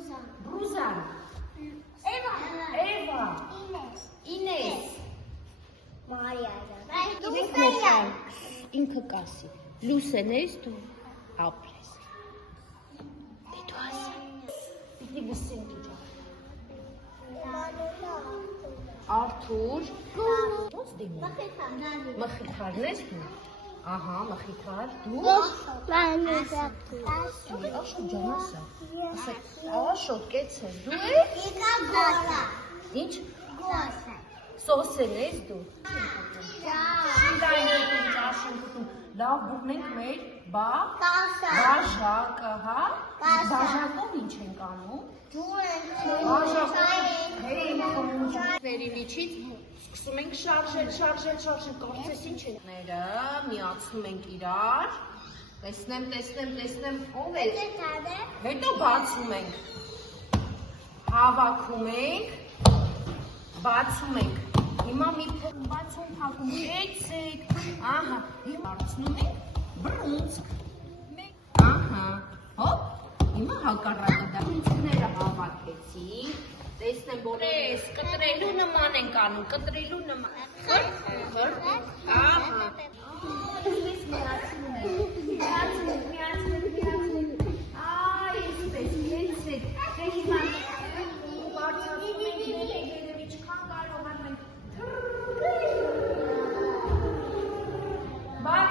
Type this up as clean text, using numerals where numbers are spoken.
Բրուզան։ Էվա։ Ինես։ Մարիա։ Ինքը կասի։ Լուսեն ես դու ապրես։ Դե դու ասի։ Պիտի գսեն իջա։ Արթուր։ Ոնց դիմում։ Մխիթարն ես դու։ Ահա, մխիթար, դու։ Աշոտ ջան, ասա։ Աշոտ, կեցել, դու ես։ Ինչ։ Սոսեն ես դու։ Լավ, բուռնենք մեր բաժակը, հա։ Բաժակով ինչ ենք անում։ Բաժակների միջից սկսում ենք շարժել, կարծես ինչ ենք ները, միացնում ենք իրար, տեսնեմ, ով է, հետո բացում ենք, հավաքում ենք, բացում ենք, հիմա մի փոք բացում թակում, կեցեք, ահա, հիմա հարցնում ենք, բրունցք, ահա, հոպ, հիմա հակառակը դա, բրունցքները հավաքեցինք, տեսնեմ բոլորս, կտրելու նման ենք անում, կտրելու նման, ահա,